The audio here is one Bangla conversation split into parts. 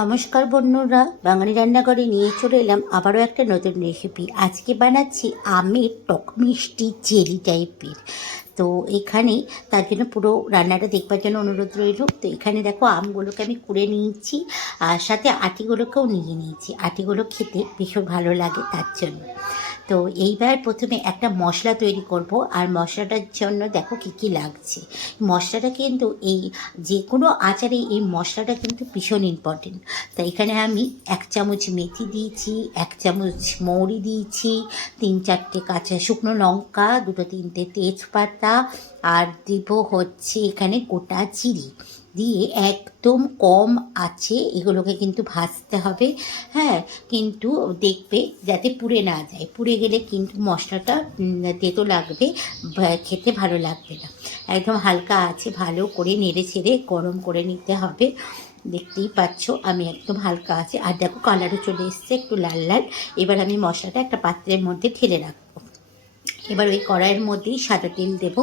নমস্কার বন্ধুরা, বাঙালি রান্নাঘরে নিয়ে চলে এলাম আবারও একটা নতুন রেসিপি আজকে বানাচ্ছি আমের টক মিষ্টি জেলি টাইপের তো এখানে তার জন্য পুরো রান্নাটা দেখবার জন্য অনুরোধ রইল। তো এখানে দেখো আমগুলোকে আমি কুড়ে নিয়েছি, আর সাথে আটিগুলোকেও নিয়ে নিয়েছি। আটিগুলো খেতে ভীষণ ভালো লাগে তার জন্য। তো এইবার প্রথমে একটা মশলা তৈরি করব, আর মশলাটার জন্য দেখো কী কী লাগছে। মশলাটা কিন্তু এই যে কোনো আচারে এই মশলাটা কিন্তু ভীষণ ইম্পর্টেন্ট তো এখানে আমি এক চামচ মেথি দিয়েছি, এক চামচ মৌরি দিয়েছি, তিন চারটে কাঁচা শুকনো লঙ্কা, দুটো তিনটে তেজপাতা, আর দিব হচ্ছে এখানে গোটা চিড়ি। দিয়ে একদম কম আছে, এগুলোকে কিন্তু ভাজতে হবে। হ্যাঁ কিন্তু দেখবে যাতে পুড়ে না যায়। পুড়ে গেলে কিন্তু মশলাটা তেতো লাগবে খেতে ভালো লাগবে না। একদম হালকা আছে, ভালো করে নেড়ে ছেড়ে গরম করে নিতে হবে। দেখতেই পাচ্ছ, আমি একদম হালকা আছে। আর দেখো কালারও চলে এসছে, একটু লাল লাল। এবার আমি মশলাটা একটা পাত্রের মধ্যে ঢেলে রাখব। এবার ওই কড়াইয়ের মধ্যেই সাদা তেল দেব।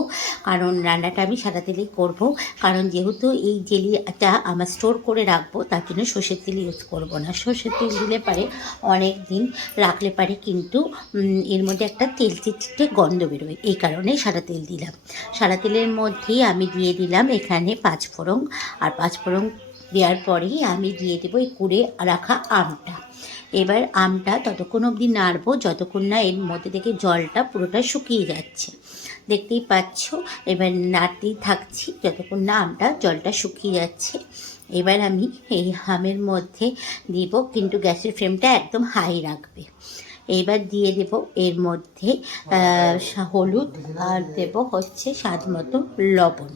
কারণ রান্নাটা আমি সাদা তেলেই করব। কারণ যেহেতু এই জেলিটা আমার স্টোর করে রাখব, তার জন্য সর্ষের তেল ইউজ করব না। সর্ষের তেল দিলে পারে অনেক দিন রাখলে পারে কিন্তু এর মধ্যে একটা তেল চিটচিটে গন্ধ বেরোয়। এই কারণে সাদা তেল দিলাম। সাদা তেলের মধ্যেই আমি দিয়ে দিলাম এখানে পাঁচ ফোড়ন আর পাঁচ ফোড়ন দেওয়ার পরেই আমি দিয়ে দেবো এই কুড়ে রাখা আমটা। এবার আমটা ততক্ষণ অবধি নাড়বো, যতক্ষণ না এর মধ্যে থেকে জলটা পুরোটা শুকিয়ে যাচ্ছে। দেখতেই পাচ্ছ, এবার নাড়তেই থাকছি, যতক্ষণ না আমটা জলটা শুকিয়ে যাচ্ছে। এবার আমি এই হামের মধ্যে দিব, কিন্তু গ্যাসের ফ্লেমটা একদম হাই রাখবে। এবার দিয়ে দেব এর মধ্যে হলুদ আর দেব হচ্ছে স্বাদ মতো লবণ।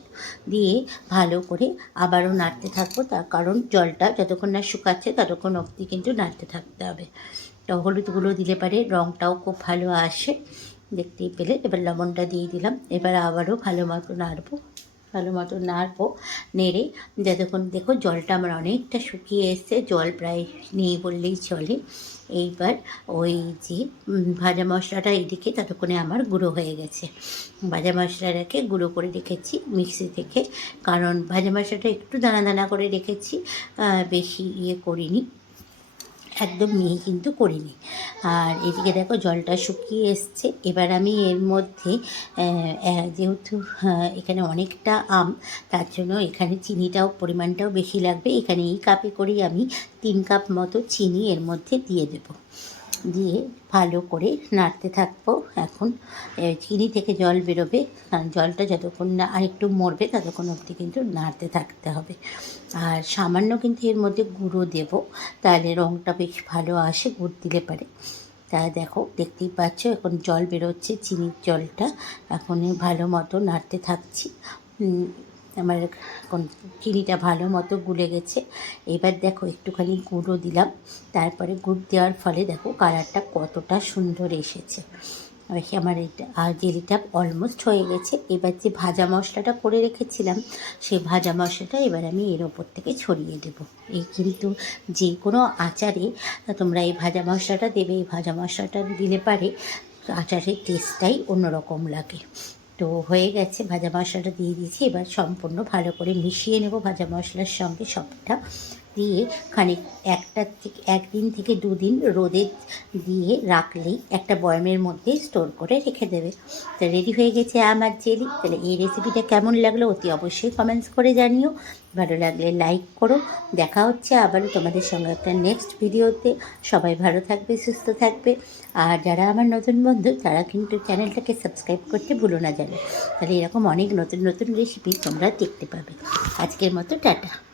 দিয়ে ভালো করে আবারও নাড়তে থাকব, তার কারণ জলটা যতক্ষণ না শুকাচ্ছে ততক্ষণ অবধি কিন্তু নাড়তে থাকতে হবে। তো হলুদগুলো দিলে পারে রঙটাও খুব ভালো আসে, দেখতেই পেলে। এবার লবণটা দিয়ে দিলাম, এবার আবারও ভালো মতো নাড়বো। ভালো মতো নাড়বো, নেড়ে যতক্ষণ দেখো জলটা আমার অনেকটা শুকিয়ে এসছে, জল প্রায় নেই বললেই চলে। এইবার ওই যে ভাজা মশলাটা এদিকে ততক্ষণে আমার গুঁড়ো হয়ে গেছে। ভাজা মশলাটাকে গুঁড়ো করে রেখেছি মিক্সি থেকে, কারণ ভাজা মশলাটা একটু দানা দানা করে রেখেছি বেশি ইয়ে করিনি, একদম মিহি কিন্তু করিনি। আর এদিকে দেখো জলটা শুকিয়ে এসছে। এবার আমি এর মধ্যে যেহেতু আহ, এখানে অনেকটা আম তার জন্য এখানে চিনিটাও পরিমাণটাও বেশি লাগবে। এখানে এই কাপে করেই আমি তিন কাপ মতো চিনি এর মধ্যে দিয়ে দেব। দিয়ে ভালো করে নাড়তে থাকব এখন। চিনি থেকে জল বেরোবে, কারণ জলটা যতক্ষণ না আর একটু মরবে ততক্ষণ অবধি কিন্তু নাড়তে থাকতে হবে। আর সামান্য কিন্তু এর মধ্যে গুঁড়ো দেব, তাহলে রঙটা বেশ ভালো আসে, গুড় দিলে পারে। তা দেখো, দেখতেই পাচ্ছ, এখন জল বেরোচ্ছে, চিনির জলটা এখন ভালো মতো নাড়তে থাকছি। আমার চিনিটা ভালো মতো গুলে গেছে। এবার দেখো একটুখানি গুঁড়ো দিলাম। তারপরে গুড় দেওয়ার ফলে দেখো কালারটা কতটা সুন্দর এসেছে। আমার এটা জেলিটা অলমোস্ট হয়ে গেছে। এবার যে ভাজা মশলাটা করে রেখেছিলাম, সেই ভাজা মশলাটা এবার আমি এর ওপর থেকে ছড়িয়ে দেব। এই কিন্তু যে কোনো আচারে তোমরা এই ভাজা মশলাটা দেবে, এই ভাজা মশলাটা দিলে পারে আচারের টেস্টটাই অন্যরকম লাগে। তো হয়ে গেছে, ভাজা মশলাটা দিয়ে দিয়েছি। এবার সম্পূর্ণ ভালো করে মিশিয়ে নেব ভাজা মশলার সঙ্গে সবটা। দিয়ে খানিক একটা থেকে, একদিন থেকে দুদিন রোদে দিয়ে রাখলেই একটা বয়মের মধ্যে স্টোর করে রেখে দেবে। তো রেডি হয়ে গেছে আমার জেলি। তাহলে এই রেসিপিটা কেমন লাগল অতি অবশ্যই কমেন্টস করে জানিও। ভালো লাগলে লাইক করো। দেখা হচ্ছে আবারও তোমাদের সঙ্গে একটা নেক্সট ভিডিওতে সবাই ভালো থাকবে, সুস্থ থাকবে। আর যারা আমার নতুন বন্ধু, তারা কিন্তু চ্যানেলটাকে সাবস্ক্রাইব করতে ভুলো না জানো তাহলে এরকম অনেক নতুন নতুন রেসিপি তোমরা দেখতে পাবে। আজকের মতো, টাটা।